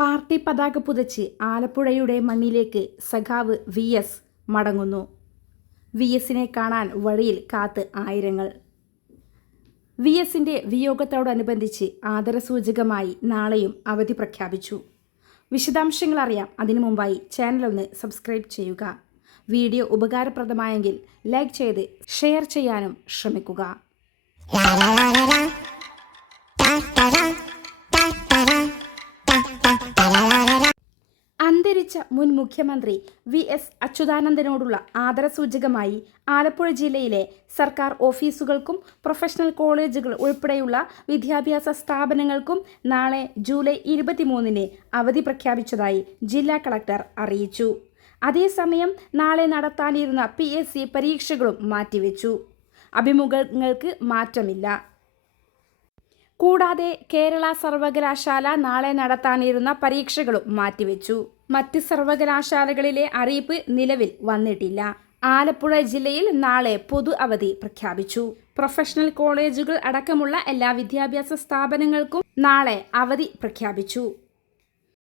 Party പതാക പുതച്ച് ആലപ്പുഴയുടെ മണ്ണിലേക്ക് സഖാവ് വി എസ് മടങ്ങുന്നു. വി എസിനെ കാണാൻ വഴിയിൽ കാത്ത് ആയിരങ്ങൾ. വി എസിന്റെ വിയോഗത്തോടനുബന്ധിച്ച് ആദരസൂചകമായി നാളെയും അവധി പ്രഖ്യാപിച്ചു. വിശദാംശങ്ങൾ അറിയാം. അതിനു മുമ്പായി ചാനൽ ഒന്ന് സബ്സ്ക്രൈബ് ചെയ്യുക. വീഡിയോ ഉപകാരപ്രദമായെങ്കിൽ ലൈക്ക് ചെയ്ത് ഷെയർ ചെയ്യാനും ശ്രമിക്കുക. അന്തരിച്ച മുൻ മുഖ്യമന്ത്രി വി എസ് അച്യുതാനന്ദനോടുള്ള ആദരസൂചകമായി ആലപ്പുഴ ജില്ലയിലെ സർക്കാർ ഓഫീസുകൾക്കും പ്രൊഫഷണൽ കോളേജുകൾ ഉൾപ്പെടെയുള്ള വിദ്യാഭ്യാസ സ്ഥാപനങ്ങൾക്കും നാളെ ജൂലൈ ഇരുപത്തിമൂന്നിന് അവധി പ്രഖ്യാപിച്ചതായി ജില്ലാ കളക്ടർ അറിയിച്ചു. അതേസമയം നാളെ നടത്താനിരുന്ന പി എസ് സി പരീക്ഷകളും മാറ്റിവെച്ചു. അഭിമുഖങ്ങൾക്ക് മാറ്റമില്ല. കൂടാതെ കേരള സർവകലാശാല നാളെ നടത്താനിരുന്ന പരീക്ഷകളും മാറ്റിവെച്ചു. മറ്റ് സർവകലാശാലകളിലെ അറിയിപ്പ് നിലവിൽ വന്നിട്ടില്ല. ആലപ്പുഴ ജില്ലയിൽ നാളെ പൊതു അവധി പ്രഖ്യാപിച്ചു. പ്രൊഫഷണൽ കോളേജുകൾ അടക്കമുള്ള എല്ലാ വിദ്യാഭ്യാസ സ്ഥാപനങ്ങൾക്കും നാളെ അവധി പ്രഖ്യാപിച്ചു.